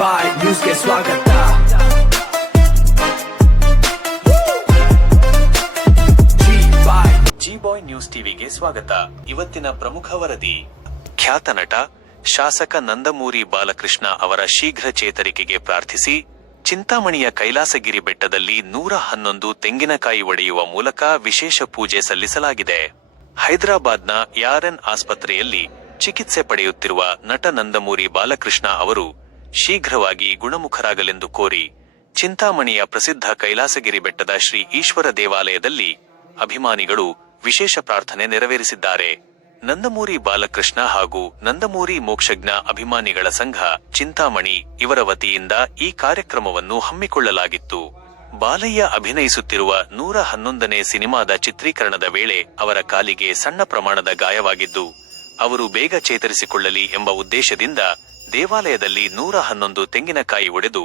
ಬಾಯ್ ನ್ಯೂಸ್ಗೆ ಸ್ವಾಗತ. ಜಿ ಬಾಯ್ ನ್ಯೂಸ್ ಟಿವಿಗೆ ಸ್ವಾಗತ. ಇವತ್ತಿನ ಪ್ರಮುಖ ವರದಿ. ಖ್ಯಾತ ನಟ ಶಾಸಕ ನಂದಮೂರಿ ಬಾಲಕೃಷ್ಣ ಅವರ ಶೀಘ್ರ ಚೇತರಿಕೆಗೆ ಪ್ರಾರ್ಥಿಸಿ ಚಿಂತಾಮಣಿಯ ಕೈಲಾಸಗಿರಿ ಬೆಟ್ಟದಲ್ಲಿ 111 ತೆಂಗಿನಕಾಯಿ ಒಡೆಯುವ ಮೂಲಕ ವಿಶೇಷ ಪೂಜೆ ಸಲ್ಲಿಸಲಾಗಿದೆ. ಹೈದರಾಬಾದ್ನ ಯಾರನ್ ಆಸ್ಪತ್ರೆಯಲ್ಲಿ ಚಿಕಿತ್ಸೆ ಪಡೆಯುತ್ತಿರುವ ನಟ ನಂದಮೂರಿ ಬಾಲಕೃಷ್ಣ ಅವರು ಶೀಘ್ರವಾಗಿ ಗುಣಮುಖರಾಗಲೆಂದು ಕೋರಿ ಚಿಂತಾಮಣಿಯ ಪ್ರಸಿದ್ಧ ಕೈಲಾಸಗಿರಿ ಬೆಟ್ಟದ ಶ್ರೀ ಈಶ್ವರ ದೇವಾಲಯದಲ್ಲಿ ಅಭಿಮಾನಿಗಳು ವಿಶೇಷ ಪ್ರಾರ್ಥನೆ ನೆರವೇರಿಸಿದ್ದಾರೆ. ನಂದಮೂರಿ ಬಾಲಕೃಷ್ಣ ಹಾಗೂ ನಂದಮೂರಿ ಮೋಕ್ಷಜ್ಞ ಅಭಿಮಾನಿಗಳ ಸಂಘ ಚಿಂತಾಮಣಿ ಇವರ ವತಿಯಿಂದ ಈ ಕಾರ್ಯಕ್ರಮವನ್ನು ಹಮ್ಮಿಕೊಳ್ಳಲಾಗಿತ್ತು. ಬಾಲಯ್ಯ ಅಭಿನಯಿಸುತ್ತಿರುವ 111ನೇ ಸಿನಿಮಾದ ಚಿತ್ರೀಕರಣದ ವೇಳೆ ಅವರ ಕಾಲಿಗೆ ಸಣ್ಣ ಪ್ರಮಾಣದ ಗಾಯವಾಗಿದ್ದು ಅವರು ಬೇಗ ಚೇತರಿಸಿಕೊಳ್ಳಲಿ ಎಂಬ ಉದ್ದೇಶದಿಂದ ದೇವಾಲಯದಲ್ಲಿ 111 ತೆಂಗಿನಕಾಯಿ ಒಡೆದು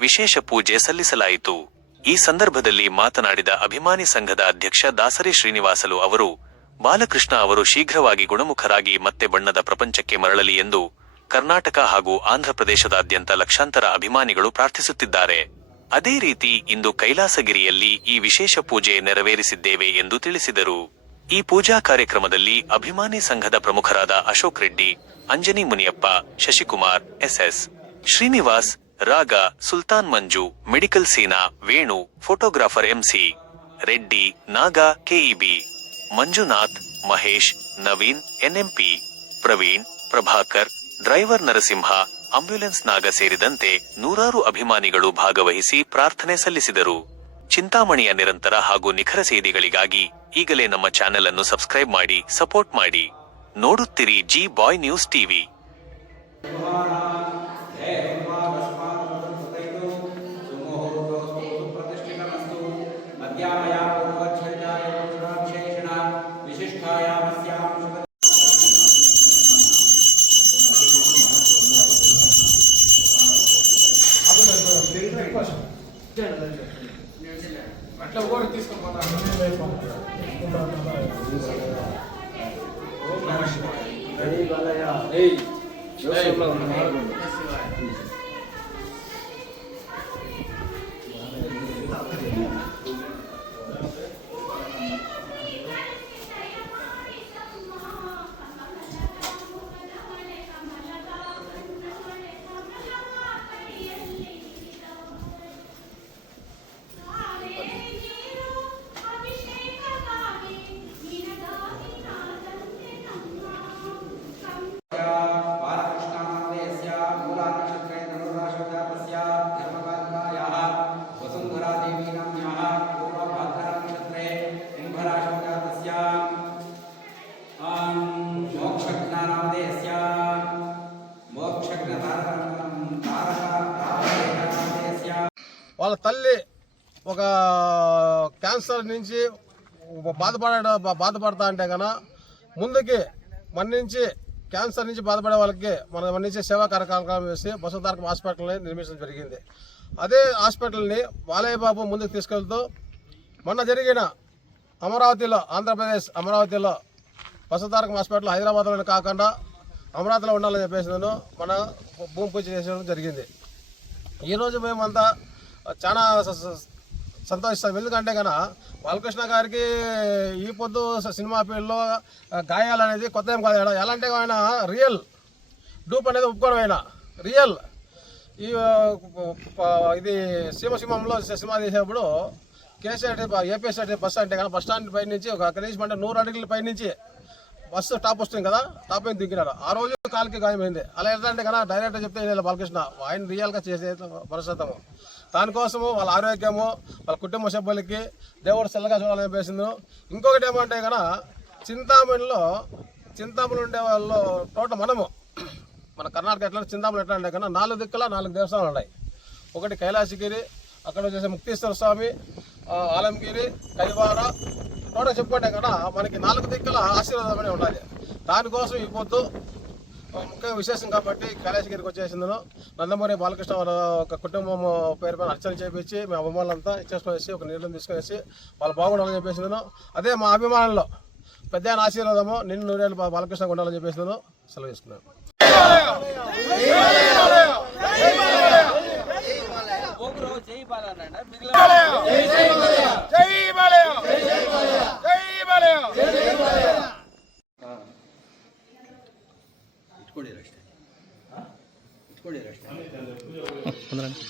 ವಿಶೇಷ ಪೂಜೆ ಸಲ್ಲಿಸಲಾಯಿತು. ಈ ಸಂದರ್ಭದಲ್ಲಿ ಮಾತನಾಡಿದ ಅಭಿಮಾನಿ ಸಂಘದ ಅಧ್ಯಕ್ಷ ದಾಸರಿ ಶ್ರೀನಿವಾಸಲು ಅವರು, ಬಾಲಕೃಷ್ಣ ಅವರು ಶೀಘ್ರವಾಗಿ ಗುಣಮುಖರಾಗಿ ಮತ್ತೆ ಬಣ್ಣದ ಪ್ರಪಂಚಕ್ಕೆ ಮರಳಲಿ ಎಂದು ಕರ್ನಾಟಕ ಹಾಗೂ ಆಂಧ್ರಪ್ರದೇಶದಾದ್ಯಂತ ಲಕ್ಷಾಂತರ ಅಭಿಮಾನಿಗಳು ಪ್ರಾರ್ಥಿಸುತ್ತಿದ್ದಾರೆ. ಅದೇ ರೀತಿ ಇಂದು ಕೈಲಾಸಗಿರಿಯಲ್ಲಿ ಈ ವಿಶೇಷ ಪೂಜೆ ನೆರವೇರಿಸಿದ್ದೇವೆ ಎಂದು ತಿಳಿಸಿದರು. ಈ ಪೂಜಾ ಕಾರ್ಯಕ್ರಮದಲ್ಲಿ ಅಭಿಮಾನಿ ಸಂಘದ ಪ್ರಮುಖರಾದ Ashok Reddy, Anjani Muniyappa, Shashikumar, SS Srinivas, Raga, Sultan Manju, medical Seena, Venu, photographer MC Reddy, Naga, KEB, Manjunath, Mahesh, Naveen, NMP, Praveen, Prabhakar, driver Narasimha, ambulance Naga ಸೇರಿದಂತೆ ನೂರಾರು ಅಭಿಮಾನಿಗಳು ಭಾಗವಹಿಸಿ ಪ್ರಾರ್ಥನೆ ಸಲ್ಲಿಸಿದರು. ಚಿಂತಾಮಣಿಯ ನಿರಂತರ ಹಾಗೂ ನಿಖರ ಸುದ್ದಿಗಳಿಗಾಗಿ ಈಗಲೇ ನಮ್ಮ ಚಾನೆಲ್ ಅನ್ನು ಸಬ್ಸ್ಕ್ರೈಬ್ ಮಾಡಿ, ಸಪೋರ್ಟ್ ಮಾಡಿ. ನೋಡುತ್ತಿರಿ ಜಿ ಬಾಯ್ ನ್ಯೂಸ್ ಟಿವಿ. అట్లా కూడా తీసుకుపోతాను. వాళ్ళ తల్లి ఒక క్యాన్సర్ నుంచి బాధపడతా అంటే కన్నా ముందుకి మన నుంచి క్యాన్సర్ నుంచి బాధపడే వాళ్ళకి మన నుంచి సేవా కార్యక్రమం వేసి బసవతారకం హాస్పిటల్ని నిర్మించడం జరిగింది. అదే హాస్పిటల్ని బాలయ్య బాబు ముందుకు తీసుకెళ్తూ మొన్న జరిగిన అమరావతిలో, ఆంధ్రప్రదేశ్ అమరావతిలో బసవతారకం హాస్పిటల్ హైదరాబాద్లోనే కాకుండా అమరావతిలో ఉండాలని చెప్పేసి నేను మన భూమి పూజ చేసడం జరిగింది. ఈరోజు మేమంతా చాలా సంతోషిస్తాం. ఎందుకంటే కన్నా బాలకృష్ణ గారికి ఈ పొద్దు సినిమా ఫీల్డ్లో గాయాలు అనేది కొత్త ఏం కాదు. ఎలాంటి ఆయన రియల్ డూప్ అనేది ఒప్పుకోవడం అయినా రియల్. ఇది సీమసింహంలో సినిమా తీసేటప్పుడు కేసీఆర్ ఏపీఎస్ఆర్ బస్సు అంటే కానీ బస్ స్టాండ్ పై నుంచి ఒక కనీసం అంటే 100 అడుగుల పై నుంచి బస్సు టాప్ వస్తుంది కదా, టాప్ పైన దిగినారు. ఆ రోజు కాలికి గాయమైంది. అలా ఎట్లా అంటే కన్నా డైరెక్టర్ చెప్తే బాలకృష్ణ ఆయన రియల్గా చేసే పరిస్థితము. దానికోసము వాళ్ళ ఆరోగ్యము, వాళ్ళ కుటుంబ సభ్యులకి దేవుడు చల్లగా చూడాలని చెప్పేసింది. ఇంకొకటి ఏమంటే కన్నా చింతామణిలో ఉండే వాళ్ళు టోటల్ మన కర్ణాటక ఎట్లా చింతామణి ఎట్లా అంటే కన్నా 4 దిక్కుల 4 దేవస్థానాలు ఉన్నాయి. ఒకటి కైలాసగిరి, అక్కడ వచ్చేసి ముక్తేశ్వర స్వామి, ఆలంగిరి, కైవార, టోటల్ చెప్పుకుంటే కన్నా మనకి 4 దిక్కుల ఆశీర్వాదం అనే ఉండాలి. దానికోసం ఈ పొద్దు ముఖ్యంగా విశేషం కాబట్టి కైలాసగిరికి వచ్చేసింది. నందమూరి బాలకృష్ణ ఒక కుటుంబం పేరు పైన అర్చన చేపించి మేము అభిమానులంతా ఇచ్చేసుకునేసి ఒక నిర్ణయం తీసుకునేసి వాళ్ళు బాగుండాలని చెప్పేసింది. అదే మా అభిమానుల్లో పెద్ద ఆశీర్వాదము నిన్ను 100 ఏళ్ళు బాలకృష్ణ ఉండాలని చెప్పేసి సెలవు తీసుకున్నాను. ಇಟ್ಕೊಂಡಿರೋ ಅಷ್ಟೇ ಇಟ್ಕೊಂಡಿರೋ ಅಷ್ಟೇ ಬಂದ್ರಂడి